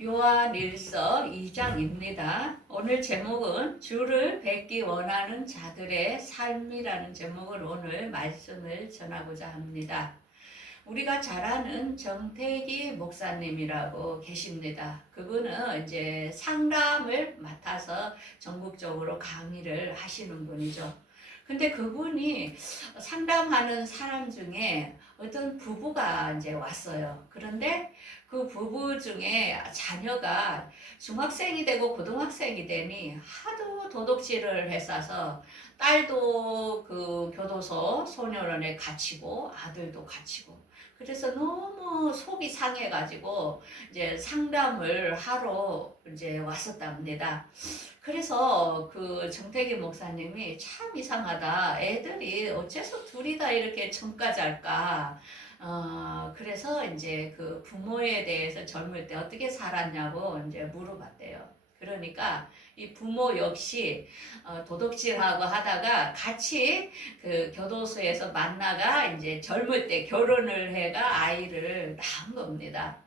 요한일서 2장입니다. 오늘 제목은 주를 뵙기 원하는 자들의 삶이라는 제목으로 오늘 말씀을 전하고자 합니다. 우리가 잘 아는 정태기 목사님이라고 계십니다. 그분은 이제 상담을 맡아서 전국적으로 강의를 하시는 분이죠. 근데 그분이 상담하는 사람 중에 어떤 부부가 이제 왔어요. 그런데 그 부부 중에 자녀가 중학생이 되고 고등학생이 되니 하도 도둑질을 했어서 딸도 그 교도소 소년원에 갇히고 아들도 갇히고 그래서 너무 속이 상해가지고 이제 상담을 하러 이제 왔었답니다. 그래서 그 정태기 목사님이 참 이상하다. 애들이 어째서 둘이 다 이렇게 청까지 할까? 그래서 이제 그 부모에 대해서 젊을 때 어떻게 살았냐고 이제 물어봤대요. 그러니까 이 부모 역시 도둑질하고 하다가 같이 그 교도소에서 만나가 이제 젊을 때 결혼을 해가 아이를 낳은 겁니다.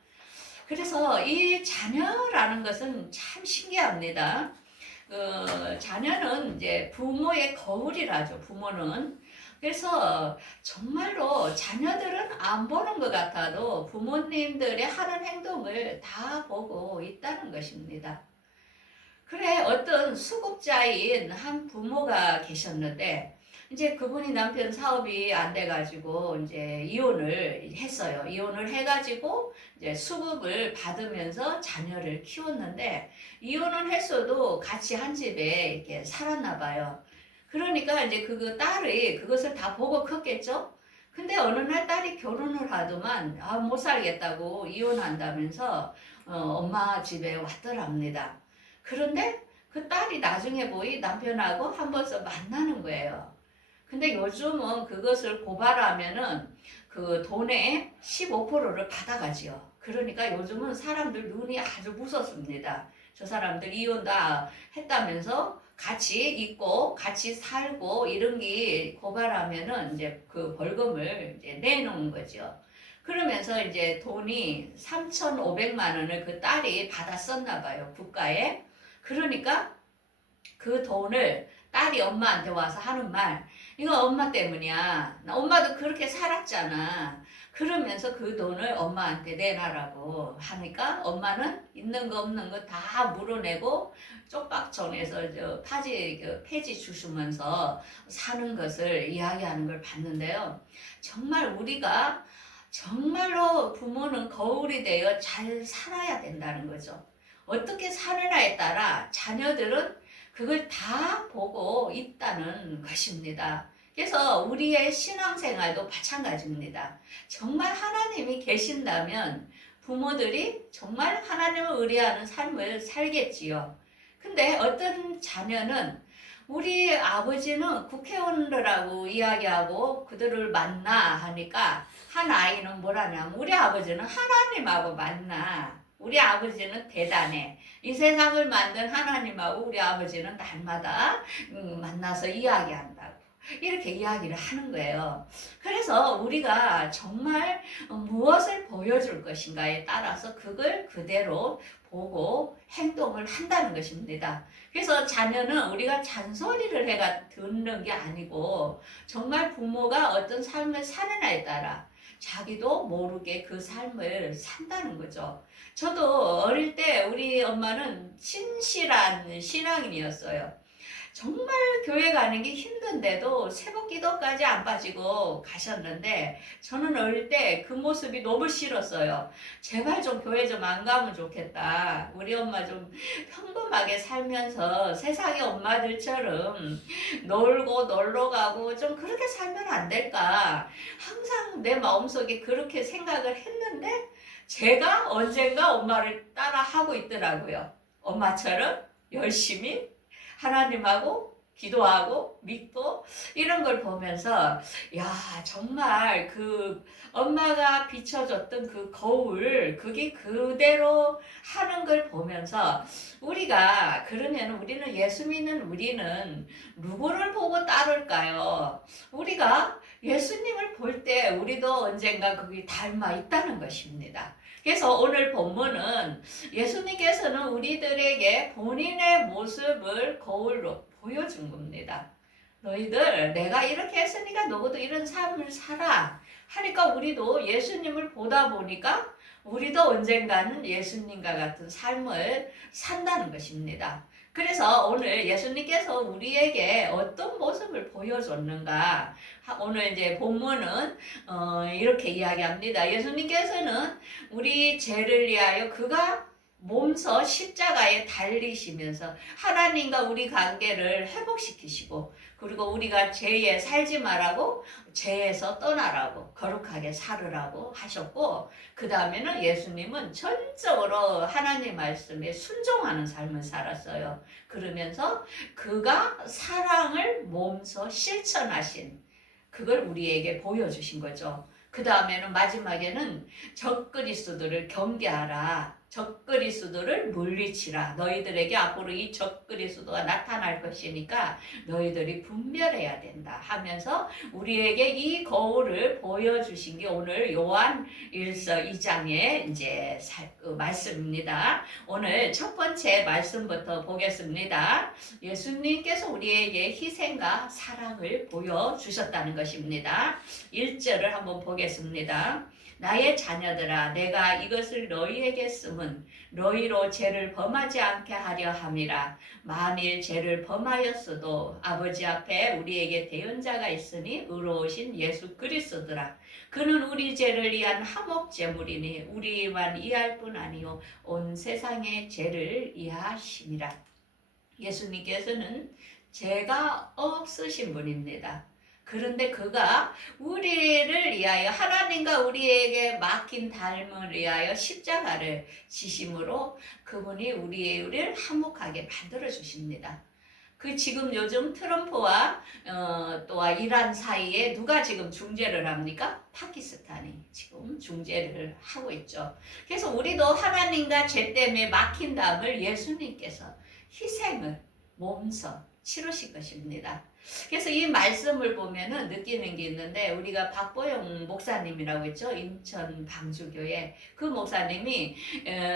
그래서 이 자녀라는 것은 참 신기합니다. 자녀는 이제 부모의 거울이라죠. 부모는. 그래서 정말로 자녀들은 안 보는 것 같아도 부모님들의 하는 행동을 다 보고 있다는 것입니다. 그래, 어떤 수급자인 한 부모가 계셨는데, 이제 그분이 남편 사업이 안 돼가지고, 이제 이혼을 했어요. 이혼을 해가지고, 이제 수급을 받으면서 자녀를 키웠는데, 이혼을 했어도 같이 한 집에 이렇게 살았나 봐요. 그러니까 이제 그 딸이 그것을 다 보고 컸겠죠? 근데 어느 날 딸이 결혼을 하더만, 못 살겠다고 이혼한다면서, 엄마 집에 왔더랍니다. 그런데 그 딸이 나중에 보이 남편하고 한 번씩 만나는 거예요. 근데 요즘은 그것을 고발하면은 그 돈의 15%를 받아가지요. 그러니까 요즘은 사람들 눈이 아주 무섭습니다. 저 사람들 이혼 다 했다면서 같이 있고 같이 살고 이런 게 고발하면은 이제 그 벌금을 이제 내놓은 거죠. 그러면서 이제 돈이 3,500만 원을 그 딸이 받았었나 봐요, 국가에. 그러니까 그 돈을 딸이 엄마한테 와서 하는 말, 이거 엄마 때문이야. 엄마도 그렇게 살았잖아. 그러면서 그 돈을 엄마한테 내놔라고 하니까 엄마는 있는 거 없는 거 다 물어내고 쪽박촌에서 저 폐지 주시면서 사는 것을 이야기하는 걸 봤는데요. 정말 우리가 정말로 부모는 거울이 되어 잘 살아야 된다는 거죠. 어떻게 사느냐에 따라 자녀들은 그걸 다 보고 있다는 것입니다. 그래서 우리의 신앙생활도 마찬가지입니다. 정말 하나님이 계신다면 부모들이 정말 하나님을 의뢰하는 삶을 살겠지요. 근데 어떤 자녀는 우리 아버지는 국회의원들하고 이야기하고 그들을 만나 하니까 한 아이는 뭐라냐면 우리 아버지는 하나님하고 만나. 우리 아버지는 대단해. 이 세상을 만든 하나님하고 우리 아버지는 날마다 만나서 이야기한다고. 이렇게 이야기를 하는 거예요. 그래서 우리가 정말 무엇을 보여줄 것인가에 따라서 그걸 그대로 보고 행동을 한다는 것입니다. 그래서 자녀는 우리가 잔소리를 해가 듣는 게 아니고 정말 부모가 어떤 삶을 사느냐에 따라 자기도 모르게 그 삶을 산다는 거죠. 저도 어릴 때 우리 엄마는 신실한 신앙인이었어요. 정말 교회 가는 게 힘든데도 새벽 기도까지 안 빠지고 가셨는데 저는 어릴 때 그 모습이 너무 싫었어요. 제발 좀 교회 좀 안 가면 좋겠다. 우리 엄마 좀 평범하게 살면서 세상의 엄마들처럼 놀고 놀러 가고 좀 그렇게 살면 안 될까. 항상 내 마음속에 그렇게 생각을 했는데 제가 언젠가 엄마를 따라 하고 있더라고요. 엄마처럼 열심히 하나님하고 기도하고 믿고 이런 걸 보면서 야 정말 그 엄마가 비춰줬던 그 거울 그게 그대로 하는 걸 보면서 우리가 그러면 우리는 예수 믿는 우리는 누구를 보고 따를까요? 우리가 예수님을 볼 때 우리도 언젠가 거기 닮아 있다는 것입니다. 그래서 오늘 본문은 예수님께서는 우리들에게 본인의 모습을 거울로 보여준 겁니다. 너희들 내가 이렇게 했으니까 너희도 이런 삶을 살아 하니까 우리도 예수님을 보다 보니까 우리도 언젠가는 예수님과 같은 삶을 산다는 것입니다. 그래서 오늘 예수님께서 우리에게 어떤 모습을 보여줬는가, 오늘 이제 본문은 이렇게 이야기합니다. 예수님께서는 우리 죄를 위하여 그가 몸서 십자가에 달리시면서 하나님과 우리 관계를 회복시키시고, 그리고 우리가 죄에 살지 말라고, 죄에서 떠나라고, 거룩하게 살으라고 하셨고, 그 다음에는 예수님은 전적으로 하나님 말씀에 순종하는 삶을 살았어요. 그러면서 그가 사랑을 몸소 실천하신, 그걸 우리에게 보여주신 거죠. 그 다음에는 마지막에는 적그리스도들을 경계하라. 적그리스도를 물리치라. 너희들에게 앞으로 이 적그리스도가 나타날 것이니까 너희들이 분별해야 된다 하면서 우리에게 이 거울을 보여주신 게 오늘 요한 1서 2장의 이제 말씀입니다. 오늘 첫 번째 말씀부터 보겠습니다. 예수님께서 우리에게 희생과 사랑을 보여주셨다는 것입니다. 1절을 한번 보겠습니다. 나의 자녀들아, 내가 이것을 너희에게 쓰면 너희로 죄를 범하지 않게 하려 함이라. 만일 죄를 범하였어도 아버지 앞에 우리에게 대언자가 있으니 의로우신 예수 그리스도라. 그는 우리 죄를 위한 화목 제물이니 우리만 이해할 뿐 아니요 온 세상의 죄를 이해하심이라. 예수님께서는 죄가 없으신 분입니다. 그런데 그가 우리를 위하여, 하나님과 우리에게 맡긴 삶을 위하여 십자가를 지심으로 그분이 우리를 화목하게 만들어 주십니다. 그 지금 요즘 트럼프와 또한 이란 사이에 누가 지금 중재를 합니까? 파키스탄이 지금 중재를 하고 있죠. 그래서 우리도 하나님과 죄 때문에 막힌 담을 예수님께서 희생을 몸소 치르실 것입니다. 그래서 이 말씀을 보면은 느끼는 게 있는데, 우리가 박보영 목사님이라고 있죠. 인천 방주교회 그 목사님이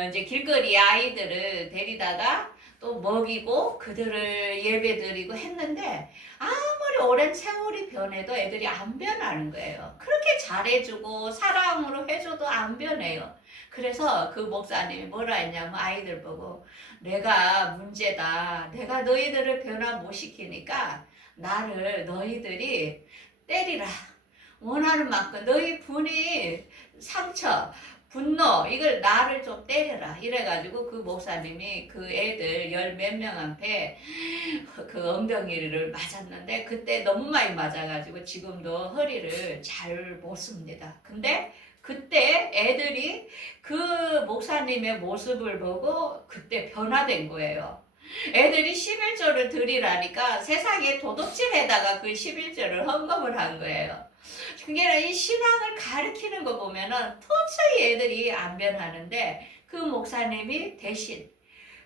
이제 길거리 아이들을 데리다가 또 먹이고 그들을 예배드리고 했는데, 아무리 오랜 세월이 변해도 애들이 안 변하는 거예요. 그렇게 잘해주고 사랑으로 해줘도 안 변해요. 그래서 그 목사님이 뭐라 했냐면 아이들 보고, 내가 문제다. 내가 너희들을 변화 못 시키니까 나를 너희들이 때리라. 원하는 만큼 너희 분이 상처, 분노 이걸 나를 좀 때려라. 이래가지고 그 목사님이 그 애들 열 몇 명한테 그 엉덩이를 맞았는데, 그때 너무 많이 맞아가지고 지금도 허리를 잘 못 씁니다. 근데 그때 애들이 그 목사님의 모습을 보고 그때 변화된 거예요. 애들이 11조를 드리라니까 세상에 도둑질에다가 그 11조를 헌금을 한 거예요. 그게 이 신앙을 가르치는 거 보면은 도저히 애들이 안 변하는데, 그 목사님이 대신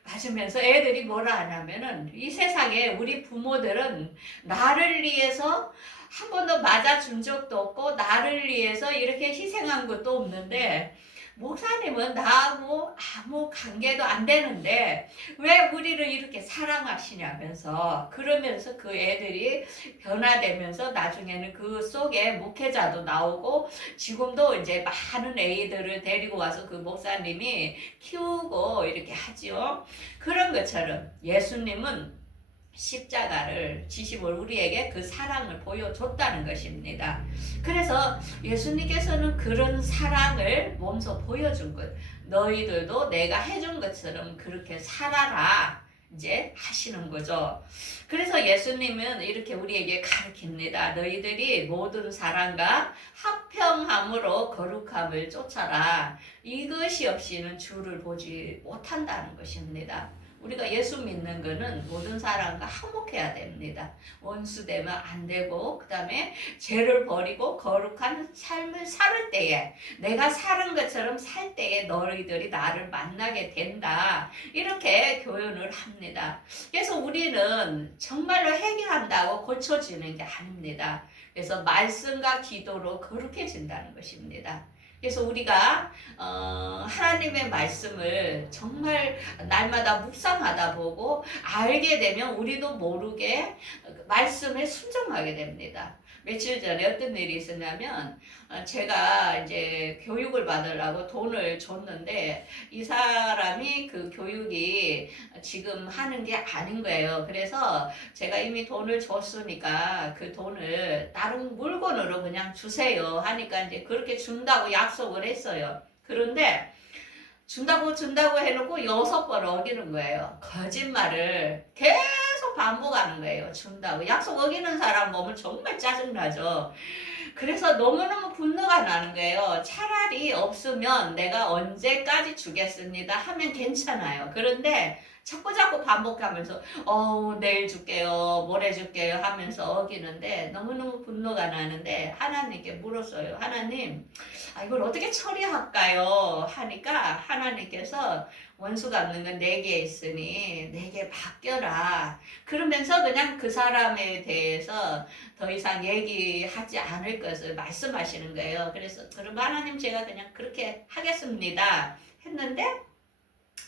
맞으면서 애들이 뭐라 하냐면은, 이 세상에 우리 부모들은 나를 위해서 한 번도 맞아준 적도 없고 나를 위해서 이렇게 희생한 것도 없는데, 목사님은 나하고 아무 관계도 안 되는데 왜 우리를 이렇게 사랑하시냐면서, 그러면서 그 애들이 변화되면서 나중에는 그 속에 목회자도 나오고 지금도 이제 많은 애들을 데리고 와서 그 목사님이 키우고 이렇게 하죠. 그런 것처럼 예수님은 십자가를 지심을 우리에게 그 사랑을 보여줬다는 것입니다. 그래서 예수님께서는 그런 사랑을 몸소 보여준 것, 너희들도 내가 해준 것처럼 그렇게 살아라 이제 하시는 거죠. 그래서 예수님은 이렇게 우리에게 가르칩니다. 너희들이 모든 사랑과 합평함으로 거룩함을 쫓아라. 이것이 없이는 주를 보지 못한다는 것입니다. 우리가 예수 믿는 거는 모든 사람과 화목해야 됩니다. 원수되면 안 되고, 그 다음에 죄를 버리고 거룩한 삶을 살 때에, 내가 사는 것처럼 살 때에 너희들이 나를 만나게 된다. 이렇게 교훈을 합니다. 그래서 우리는 정말로 회개한다고 고쳐지는 게 아닙니다. 그래서 말씀과 기도로 거룩해진다는 것입니다. 그래서 우리가 하나님의 말씀을 정말 날마다 묵상하다 보고 알게 되면 우리도 모르게 말씀에 순종하게 됩니다. 며칠 전에 어떤 일이 있었냐면 제가 이제 교육을 받으려고 돈을 줬는데 이 사람이 그 교육이 지금 하는 게 아닌 거예요. 그래서 제가 이미 돈을 줬으니까 그 돈을 다른 물건으로 그냥 주세요 하니까 이제 그렇게 준다고 약속을 했어요. 그런데 준다고 해놓고 6번 어기는 거예요. 거짓말을 계속 반복하는 거예요. 준다고. 약속 어기는 사람 보면 정말 짜증나죠. 그래서 너무너무 분노가 나는 거예요. 차라리 없으면 내가 언제까지 주겠습니다 하면 괜찮아요. 그런데 자꾸 반복하면서 내일 줄게요, 모레 줄게요 하면서 어기는데 너무너무 분노가 나는데 하나님께 물었어요. 하나님, 이걸 어떻게 처리할까요? 하니까 하나님께서 원수 갚는 건 4개 있으니 4개 맡겨라. 그러면서 그냥 그 사람에 대해서 더 이상 얘기하지 않을 것을 말씀하시는 거예요. 그래서 그럼 하나님 제가 그냥 그렇게 하겠습니다 했는데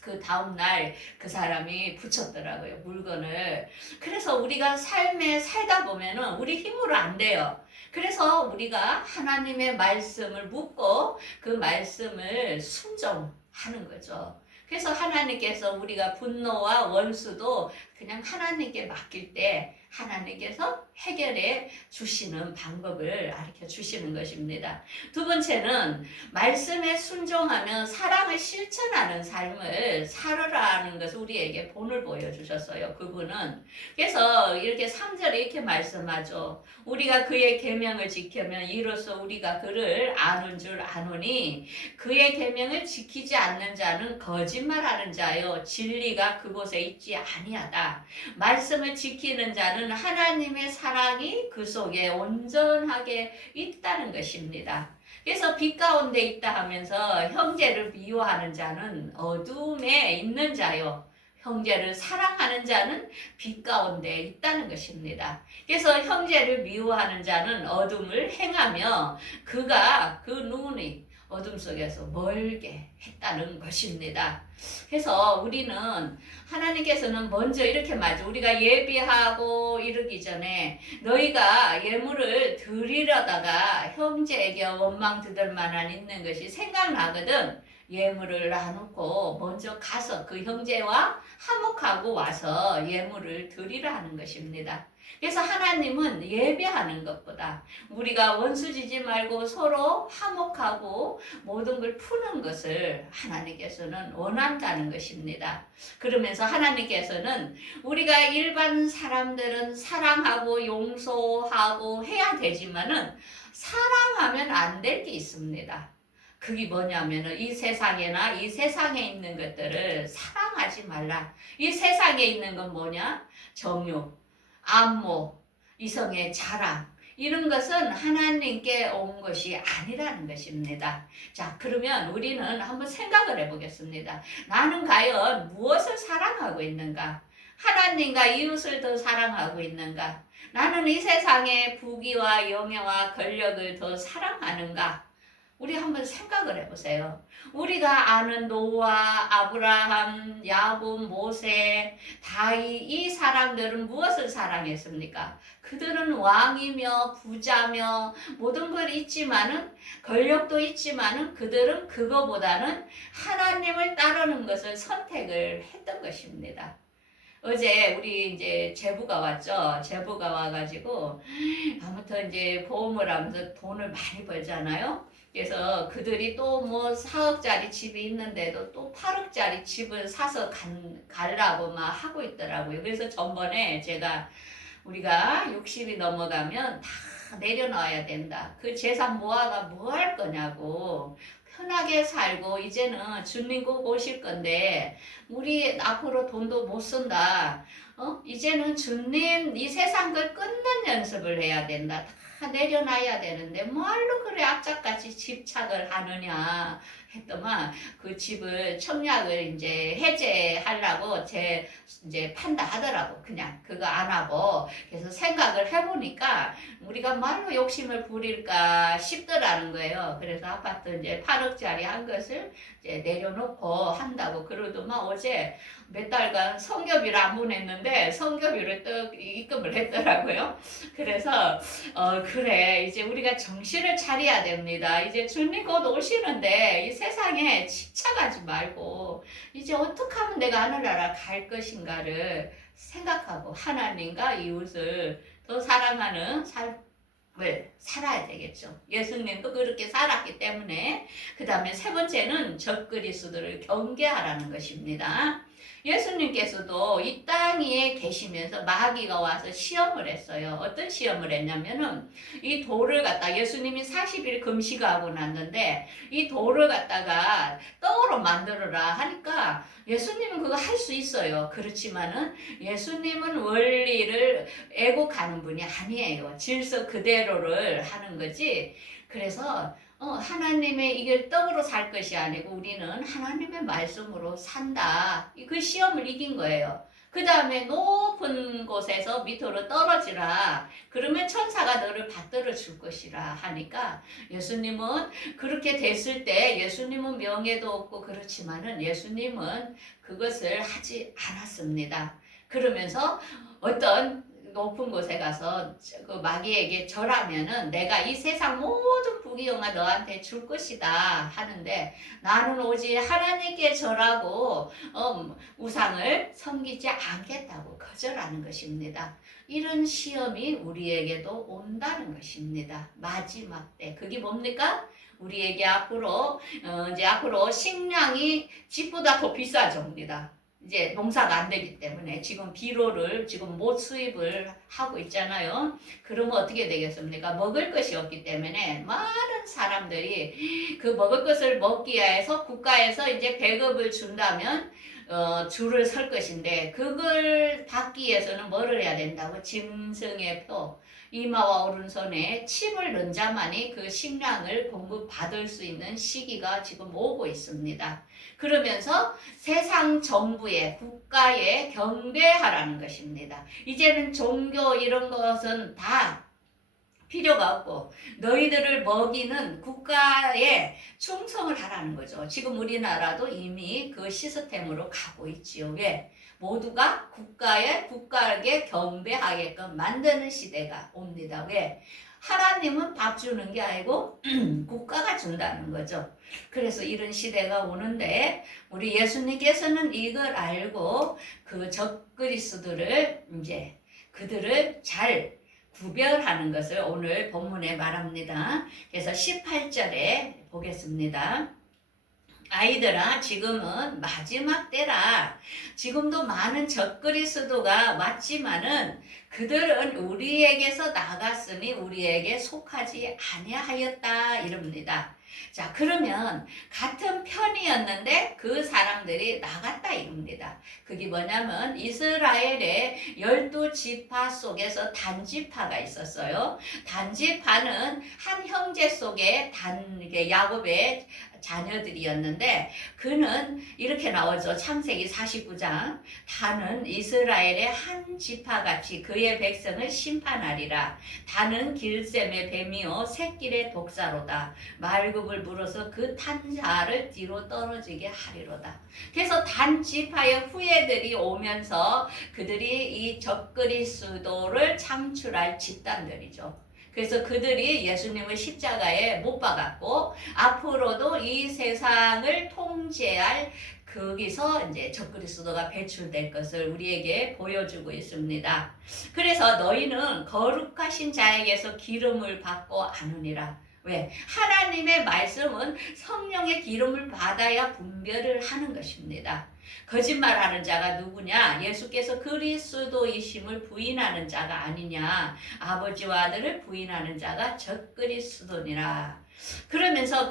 그 다음날 그 사람이 붙였더라고요, 물건을. 그래서 우리가 삶에 살다 보면은 우리 힘으로 안 돼요. 그래서 우리가 하나님의 말씀을 묻고 그 말씀을 순종하는 거죠. 그래서 하나님께서 우리가 분노와 원수도 그냥 하나님께 맡길 때 하나님께서 해결해 주시는 방법을 가르쳐 주시는 것입니다. 두 번째는 말씀에 순종하며 사랑을 실천하는 삶을 살으라는 것을 우리에게 본을 보여주셨어요. 그분은. 그래서 이렇게 3절에 이렇게 말씀하죠. 우리가 그의 계명을 지키면 이로써 우리가 그를 아는 줄 아노니 그의 계명을 지키지 않는 자는 거짓말하는 자요 진리가 그곳에 있지 아니하다. 말씀을 지키는 자는 하나님의 사랑이 그 속에 온전하게 있다는 것입니다. 그래서 빛 가운데 있다 하면서 형제를 미워하는 자는 어둠에 있는 자요. 형제를 사랑하는 자는 빛 가운데 있다는 것입니다. 그래서 형제를 미워하는 자는 어둠을 행하며 그가 그 눈이 어둠 속에서 멀게 했다는 것입니다. 그래서 우리는 하나님께서는 먼저 이렇게 말죠. 우리가 예비하고 이르기 전에 너희가 예물을 드리려다가 형제에게 원망 드릴 만한 있는 것이 생각나거든. 예물을 나누고 먼저 가서 그 형제와 화목하고 와서 예물을 드리라 하는 것입니다. 그래서 하나님은 예배하는 것보다 우리가 원수지지 말고 서로 화목하고 모든 걸 푸는 것을 하나님께서는 원한다는 것입니다. 그러면서 하나님께서는 우리가 일반 사람들은 사랑하고 용서하고 해야 되지만은 사랑하면 안 될 게 있습니다. 그게 뭐냐면은 이 세상에나 이 세상에 있는 것들을 사랑하지 말라. 이 세상에 있는 건 뭐냐? 정욕, 안모, 이성의 자랑, 이런 것은 하나님께 온 것이 아니라는 것입니다. 자, 그러면 우리는 한번 생각을 해보겠습니다. 나는 과연 무엇을 사랑하고 있는가? 하나님과 이웃을 더 사랑하고 있는가? 나는 이 세상의 부귀와 영예와 권력을 더 사랑하는가? 우리 한번 생각을 해보세요. 우리가 아는 노아, 아브라함, 야곱, 모세, 다윗 이 사람들은 무엇을 사랑했습니까? 그들은 왕이며 부자며 모든 걸 있지만은 권력도 있지만은 그들은 그거보다는 하나님을 따르는 것을 선택을 했던 것입니다. 어제 우리 이제 제부가 왔죠. 제부가 와가지고 아무튼 이제 보험을 하면서 돈을 많이 벌잖아요. 그래서 그들이 또 뭐 4억짜리 집이 있는데도 또 8억짜리 집을 사서 가려고 막 하고 있더라고요. 그래서 전번에 제가 우리가 60이 넘어가면 다 내려놔야 된다. 그 재산 모아가 뭐 할 거냐고. 편하게 살고 이제는 주님 꼭 오실 건데 우리 앞으로 돈도 못 쓴다. 이제는 주님 이 세상 걸 끊는 연습을 해야 된다. 다 내려놔야 되는데 뭐할로 그래 악착같이 집착을 하느냐 했더만 그 집을 청약을 이제 해제하려고 이제 판다 하더라고. 그냥 그거 안 하고. 그래서 생각을 해보니까 우리가 말로 욕심을 부릴까 싶더라는 거예요. 그래서 아파트 이제 8억짜리 한 것을 이제 내려놓고 한다고 그러더만 어제 몇 달간 성교비를 안 보냈는데 성교비를 또 입금을 했더라고요. 그래서 그래 이제 우리가 정신을 차려야 됩니다. 이제 주님 곧 오시는데 이 세상에 집착하지 말고 이제 어떻게 하면 내가 하늘나라 갈 것인가를 생각하고 하나님과 이웃을 더 사랑하는 삶을 살아야 되겠죠. 예수님도 그렇게 살았기 때문에. 그 다음에 세 번째는 적그리스도를 경계하라는 것입니다. 예수님께서도 이 땅 위에 계시면서 마귀가 와서 시험을 했어요. 어떤 시험을 했냐면은 이 돌을 갖다 예수님이 40일 금식하고 났는데 이 돌을 갖다가 떡으로 만들어라 하니까 예수님은 그거 할 수 있어요. 그렇지만은 예수님은 원리를 애국하는 분이 아니에요. 질서 그대로를 하는 거지. 그래서 하나님의 이걸 떡으로 살 것이 아니고 우리는 하나님의 말씀으로 산다. 그 시험을 이긴 거예요. 그 다음에 높은 곳에서 밑으로 떨어지라. 그러면 천사가 너를 받들어 줄 것이라 하니까 예수님은 그렇게 됐을 때 예수님은 명예도 없고 그렇지만은 예수님은 그것을 하지 않았습니다. 그러면서 어떤 높은 곳에 가서 그 마귀에게 절하면은 내가 이 세상 모든 부귀영화 너한테 줄 것이다 하는데 나는 오직 하나님께 절하고 우상을 섬기지 않겠다고 거절하는 것입니다. 이런 시험이 우리에게도 온다는 것입니다. 마지막 때 그게 뭡니까? 우리에게 이제 앞으로 식량이 집보다 더 비싸집니다. 이제 농사가 안 되기 때문에 지금 비료를 지금 못 수입을 하고 있잖아요. 그러면 어떻게 되겠습니까? 먹을 것이 없기 때문에 많은 사람들이 그 먹을 것을 먹기 위해서 국가에서 이제 배급을 준다면 줄을 설 것인데 그걸 받기 위해서는 뭐를 해야 된다고? 짐승의 표, 이마와 오른손에 칩을 넣은 자만이 그 식량을 공급받을 수 있는 시기가 지금 오고 있습니다. 그러면서 세상 정부에 국가에 경배하라는 것입니다. 이제는 종교 이런 것은 다 필요가 없고 너희들을 먹이는 국가에 충성을 하라는 거죠. 지금 우리나라도 이미 그 시스템으로 가고 있지요. 왜? 모두가 국가에게 경배하게끔 만드는 시대가 옵니다. 왜? 하나님은 밥 주는 게 아니고 국가가 준다는 거죠. 그래서 이런 시대가 오는데 우리 예수님께서는 이걸 알고 그 적그리스도를 이제 그들을 잘 구별하는 것을 오늘 본문에 말합니다. 그래서 18절에 보겠습니다. 아이들아 지금은 마지막 때라. 지금도 많은 적그리스도가 왔지만은 그들은 우리에게서 나갔으니 우리에게 속하지 아니하였다 이럽니다. 자 그러면 같은 편이었는데 그 사람들이 나갔다 이럽니다. 그게 뭐냐면 이스라엘의 12지파 속에서 단지파가 있었어요. 단지파는 한 형제 속에 야곱의 자녀들이었는데 그는 이렇게 나오죠. 창세기 49장 다는 이스라엘의 한 지파같이 그의 백성을 심판하리라. 다는 길셈의 뱀이요 새길의 독사로다. 말굽을 물어서 그 탄자를 뒤로 떨어지게 하리로다. 그래서 단 지파의 후예들이 오면서 그들이 이 적그리스도를 창출할 집단들이죠. 그래서 그들이 예수님을 십자가에 못 박았고 앞으로도 이 세상을 통제할 거기서 이제 적그리스도가 배출될 것을 우리에게 보여주고 있습니다. 그래서 너희는 거룩하신 자에게서 기름을 받고 아느니라. 왜? 하나님의 말씀은 성령의 기름을 받아야 분별을 하는 것입니다. 거짓말하는 자가 누구냐? 예수께서 그리스도이심을 부인하는 자가 아니냐? 아버지와 아들을 부인하는 자가 적그리스도니라. 그러면서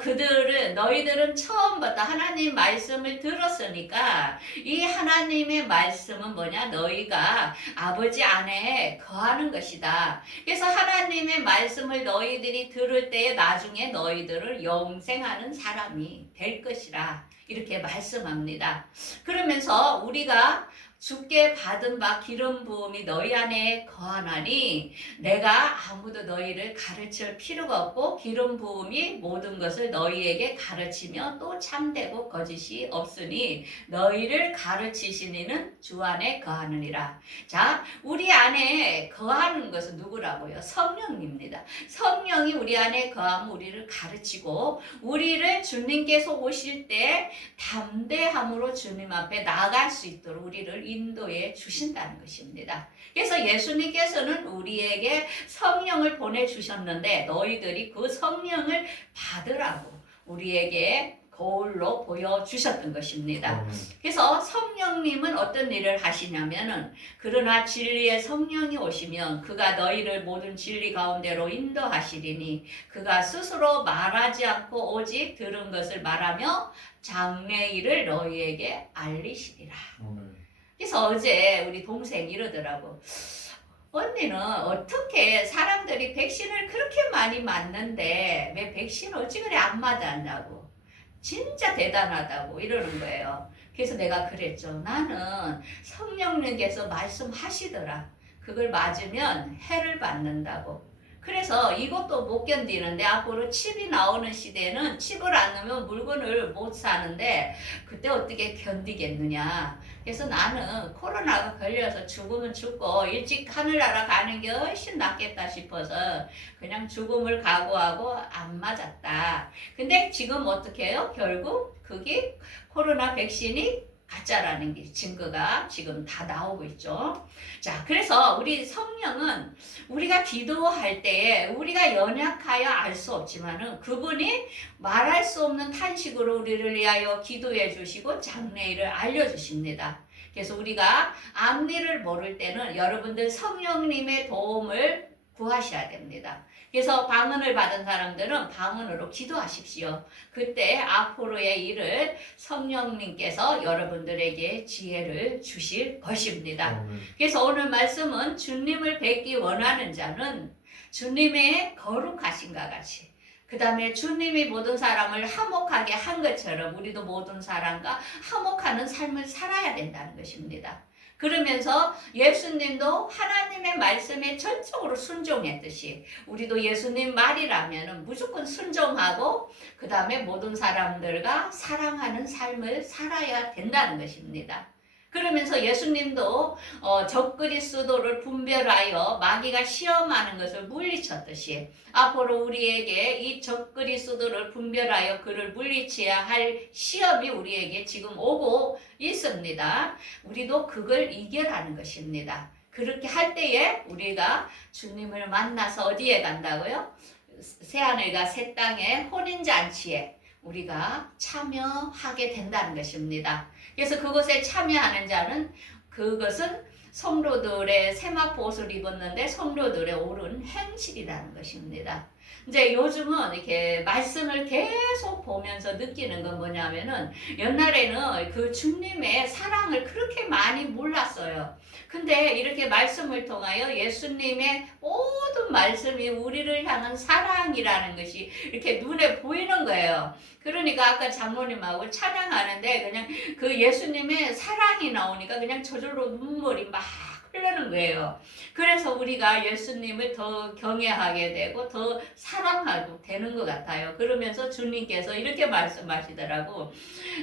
너희들은 처음부터 하나님 말씀을 들었으니까 이 하나님의 말씀은 뭐냐? 너희가 아버지 안에 거하는 것이다. 그래서 하나님의 말씀을 너희들이 들을 때에 나중에 너희들을 영생하는 사람이 될 것이라. 이렇게 말씀합니다. 그러면서 우리가 주께 받은 바 기름 부음이 너희 안에 거하나니 내가 아무도 너희를 가르칠 필요가 없고 기름 부음이 모든 것을 너희에게 가르치며 또 참되고 거짓이 없으니 너희를 가르치신 이는 주 안에 거하느니라. 자, 우리 안에 거하는 것은 누구라고요? 성령입니다. 성령이 우리 안에 거하면 우리를 가르치고 우리를 주님께서 오실 때 담대함으로 주님 앞에 나아갈 수 있도록 우리를 인도해 주신다는 것입니다. 그래서 예수님께서는 우리에게 성령을 보내주셨는데 너희들이 그 성령을 받으라고 우리에게 거울로 보여주셨던 것입니다. 그래서 성령님은 어떤 일을 하시냐면은 그러나 진리의 성령이 오시면 그가 너희를 모든 진리 가운데로 인도하시리니 그가 스스로 말하지 않고 오직 들은 것을 말하며 장래일을 너희에게 알리시리라. 그래서 어제 우리 동생이 이러더라고. 언니는 어떻게 사람들이 백신을 그렇게 많이 맞는데 왜 백신 어찌 그래 안 맞았냐고. 진짜 대단하다고 이러는 거예요. 그래서 내가 그랬죠. 나는 성령님께서 말씀하시더라. 그걸 맞으면 해를 받는다고. 그래서 이것도 못 견디는데 앞으로 칩이 나오는 시대는 칩을 안 넣으면 물건을 못 사는데 그때 어떻게 견디겠느냐. 그래서 나는 코로나가 걸려서 죽으면 죽고 일찍 하늘나라 가는 게 훨씬 낫겠다 싶어서 그냥 죽음을 각오하고 안 맞았다. 근데 지금 어떻게 해요? 결국 그게 코로나 백신이 가짜라는 게 증거가 지금 다 나오고 있죠. 자, 그래서 우리 성령은 우리가 기도할 때에 우리가 연약하여 알 수 없지만은 그분이 말할 수 없는 탄식으로 우리를 위하여 기도해 주시고 장래일을 알려주십니다. 그래서 우리가 앞일을 모를 때는 여러분들 성령님의 도움을 구하셔야 됩니다. 그래서 방언을 받은 사람들은 방언으로 기도하십시오. 그때 앞으로의 일을 성령님께서 여러분들에게 지혜를 주실 것입니다. 그래서 오늘 말씀은 주님을 뵙기 원하는 자는 주님의 거룩하신가 같이 그 다음에 주님이 모든 사람을 화목하게 한 것처럼 우리도 모든 사람과 화목하는 삶을 살아야 된다는 것입니다. 그러면서 예수님도 하나님의 말씀에 전적으로 순종했듯이 우리도 예수님 말이라면 무조건 순종하고 그 다음에 모든 사람들과 사랑하는 삶을 살아야 된다는 것입니다. 그러면서 예수님도 적그리스도를 분별하여 마귀가 시험하는 것을 물리쳤듯이 앞으로 우리에게 이 적그리스도를 분별하여 그를 물리쳐야 할 시험이 우리에게 지금 오고 있습니다. 우리도 그걸 이겨라는 것입니다. 그렇게 할 때에 우리가 주님을 만나서 어디에 간다고요? 새하늘과 새 땅의 혼인잔치에 우리가 참여하게 된다는 것입니다. 그래서 그것에 참여하는 자는 그것은 성도들의 세마포 옷을 입었는데 성도들의 옳은 행실이라는 것입니다. 이제 요즘은 이렇게 말씀을 계속 보면서 느끼는 건 뭐냐면은 옛날에는 그 주님의 사랑을 그렇게 많이 몰랐어요. 근데 이렇게 말씀을 통하여 예수님의 모든 말씀이 우리를 향한 사랑이라는 것이 이렇게 눈에 보이는 거예요. 그러니까 아까 장로님하고 찬양하는데 그냥 그 예수님의 사랑이 나오니까 그냥 저절로 눈물이 막 흐르는 거예요. 그래서 우리가 예수님을 더 경외하게 되고 더 사랑하고 되는 것 같아요. 그러면서 주님께서 이렇게 말씀하시더라고.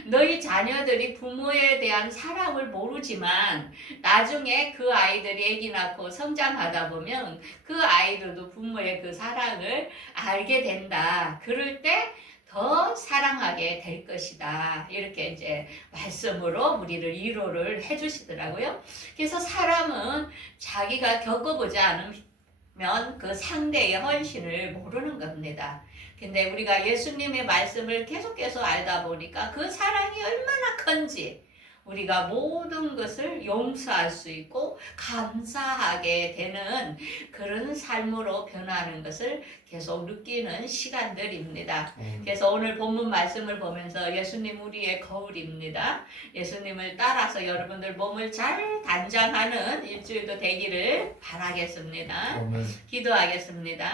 너희 자녀들이 부모에 대한 사랑을 모르지만 나중에 그 아이들이 아기 낳고 성장하다 보면 그 아이들도 부모의 그 사랑을 알게 된다. 그럴 때 더 사랑하게 될 것이다. 이렇게 이제 말씀으로 우리를 위로를 해주시더라고요. 그래서 사람은 자기가 겪어보지 않으면 그 상대의 헌신을 모르는 겁니다. 근데 우리가 예수님의 말씀을 계속해서 알다 보니까 그 사랑이 얼마나 큰지 우리가 모든 것을 용서할 수 있고 감사하게 되는 그런 삶으로 변하는 것을 계속 느끼는 시간들입니다. 그래서 오늘 본문 말씀을 보면서 예수님 우리의 거울입니다. 예수님을 따라서 여러분들 몸을 잘 단장하는 일주일도 되기를 바라겠습니다. 기도하겠습니다.